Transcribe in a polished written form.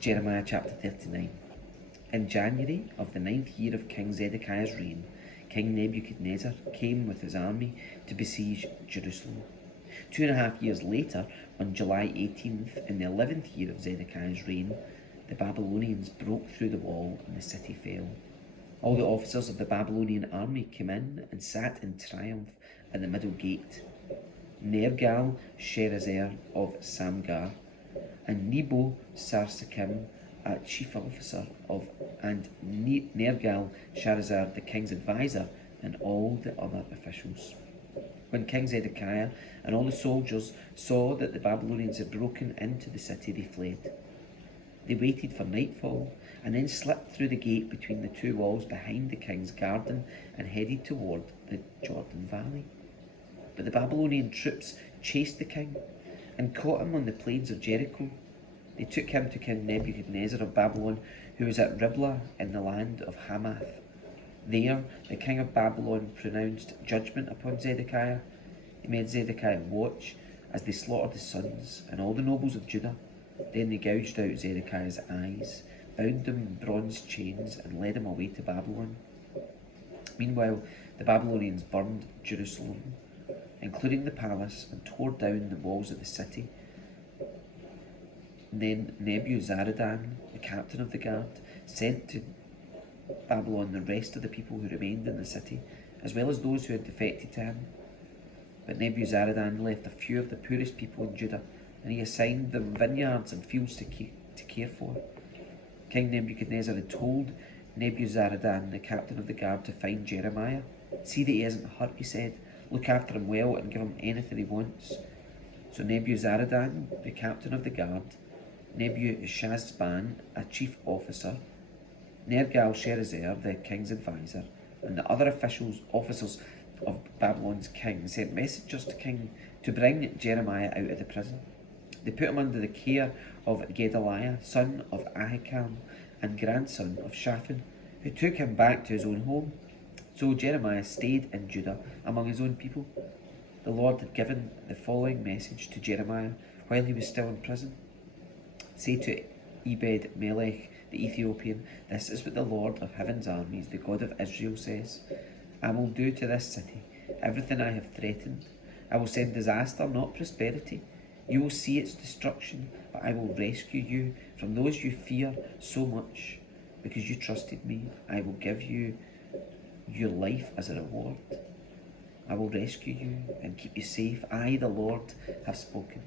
Jeremiah chapter 39. In January of the 9th year of King Zedekiah's reign, King Nebuchadnezzar came with his army to besiege Jerusalem. 2.5 years later, on July 18th, in the 11th year of Zedekiah's reign, the Babylonians broke through the wall and the city fell. All the officers of the Babylonian army came in and sat in triumph at the middle gate. Nergal-Sharezer of Samgar and Nebo-Sarsekim, a chief officer of, and Nergal-Sharezer, the king's advisor, and all the other officials. When King Zedekiah and all the soldiers saw that the Babylonians had broken into the city, they fled. They waited for nightfall and then slipped through the gate between the two walls behind the king's garden and headed toward the Jordan Valley. But the Babylonian troops chased the king and caught him on the plains of Jericho. They took him to King Nebuchadnezzar of Babylon, who was at Riblah in the land of Hamath. There, the king of Babylon pronounced judgment upon Zedekiah. He made Zedekiah watch as they slaughtered his sons and all the nobles of Judah. Then they gouged out Zedekiah's eyes, bound him in bronze chains, and led him away to Babylon. Meanwhile, the Babylonians burned Jerusalem, including the palace, and tore down the walls of the city. Then Nebuzaradan, the captain of the guard, sent to Babylon the rest of the people who remained in the city, as well as those who had defected to him. But Nebuzaradan left a few of the poorest people in Judah, and he assigned them vineyards and fields to care for. King Nebuchadnezzar had told Nebuzaradan, the captain of the guard, to find Jeremiah. See that he isn't hurt, he said. Look after him well and give him anything he wants. So Nebuzaradan, the captain of the guard, Nebushazban, a chief officer, Nergal-Sharezer, the king's advisor, and the other officers of Babylon's king sent messengers to bring Jeremiah out of the prison. They put him under the care of Gedaliah, son of Ahikam and grandson of Shaphan, who took him back to his own home. So Jeremiah stayed in Judah among his own people. The Lord had given the following message to Jeremiah while he was still in prison. Say to Ebed-melech the Ethiopian, this is what the Lord of heaven's armies, the God of Israel, says. I will do to this city everything I have threatened. I will send disaster, not prosperity. You will see its destruction, but I will rescue you from those you fear so much. Because you trusted me, I will give you your life as a reward. I will rescue you and keep you safe. I, the Lord, have spoken.